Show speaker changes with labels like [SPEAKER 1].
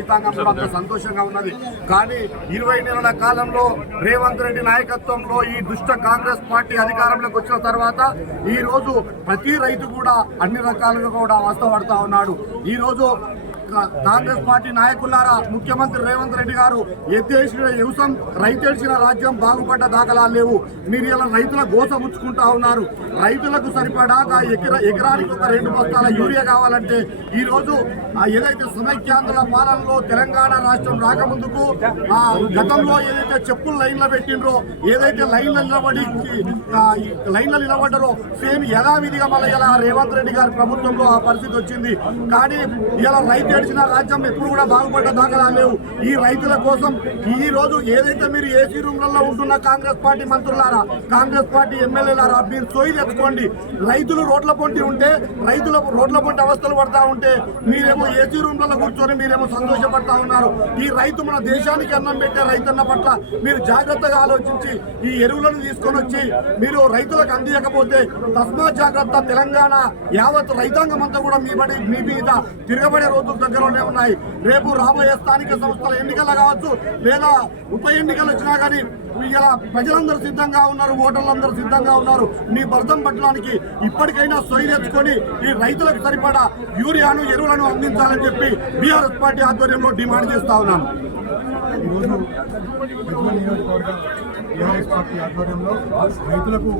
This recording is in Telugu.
[SPEAKER 1] రైతాంగం కూడా అంత సంతోషంగా ఉన్నది. కానీ ఇరవై నెలల కాలంలో రేవంత్ రెడ్డి నాయకత్వంలో ఈ దుష్ట కాంగ్రెస్ పార్టీ అధికారంలోకి వచ్చిన తర్వాత ఈ రోజు ప్రతి రైతు కూడా అన్ని రకాలుగా కూడా అవస్థపడతా ఉన్నాడు. ఈ రోజు కాంగ్రెస్ పార్టీ నాయకులారా ముఖ్యమంత్రి రేవంత్ రెడ్డి గారు ఎత్తేసిన వ్యవసాయం రైతేసిన రాజ్యం బాగుపడ్డ దాఖలాలు లేవు. మీరు ఇలా రైతుల గోసముచ్చుకుంటా ఉన్నారు. రైతులకు సరిపడా ఎకరా ఎకరానికి ఒక రెండు బస్తాల యూరియా కావాలంటే ఈ రోజు ఏదైతే సమైక్యాంధ్ర పాలనలో తెలంగాణ రాష్ట్రం రాకముందుకు ఆ గతంలో ఏదైతే చెప్పులు లైన్లో పెట్టిండ్రో ఏదైతే లైన్లో నిలబడి ఆ, ఈ లైన్లో నిలబడ్డారో సేమ్ యథావిధిగా మళ్ళీ ఇలా రేవంత్ రెడ్డి గారి ప్రభుత్వంలో ఆ పరిస్థితి వచ్చింది. కానీ ఇలా రైతు ఏడిచిన రాజ్యం ఎప్పుడు కూడా బాగుపడ్డ దాఖలాలు లేవు. ఈ రైతుల కోసం ఈ రోజు ఏదైతే మీరు ఏసీ రూమ్లలో ఉంటున్న కాంగ్రెస్ పార్టీ మంత్రులారా కాంగ్రెస్ పార్టీ ఎమ్మెల్యేలారా మీరు సోయి తెచ్చుకోండి. రైతులు రోడ్ల పొంటి ఉంటే రైతుల రోడ్ల పొంటి అవస్థలు పడతా ఉంటే మీరేమో ఏసీ రూమ్లలో కూర్చొని మీరేమో సంతోషపడతా ఉన్నారు. ఈ రైతు మన దేశానికి అన్నం పెట్టే రైతన్న పట్ల మీరు జాగ్రత్తగా ఆలోచించి ఈ ఎరువులను తీసుకొని వచ్చి మీరు రైతులకు అందించకపోతే తస్మా జాగ్రత్త తెలంగాణ యావత్ రైతాంగం అంతా కూడా మీ బడి మీ మీద తిరగబడే రోజులు దగ్గరలోనే ఉన్నాయి. రేపు రాబోయే స్థానిక సంస్థల ఎన్నికలు కావచ్చు లేదా ఉప ఎన్నికలు వచ్చినా కానీ ఇలా ప్రజలందరూ సిద్ధంగా ఉన్నారు ఓటర్లందరూ సిద్ధంగా ఉన్నారు. మీ భర్తం పట్టడానికి ఇప్పటికైనా సొయ్యి తెచ్చుకొని ఈ రైతులకు సరిపడా యూరియాను ఎరువులను అందించాలని చెప్పి బీఆర్ఎస్ పార్టీ ఆధ్వర్యంలో డిమాండ్ చేస్తా ఉన్నాను.
[SPEAKER 2] ఈరోజు పార్టీ ఆధ్వర్యంలో రైతులకు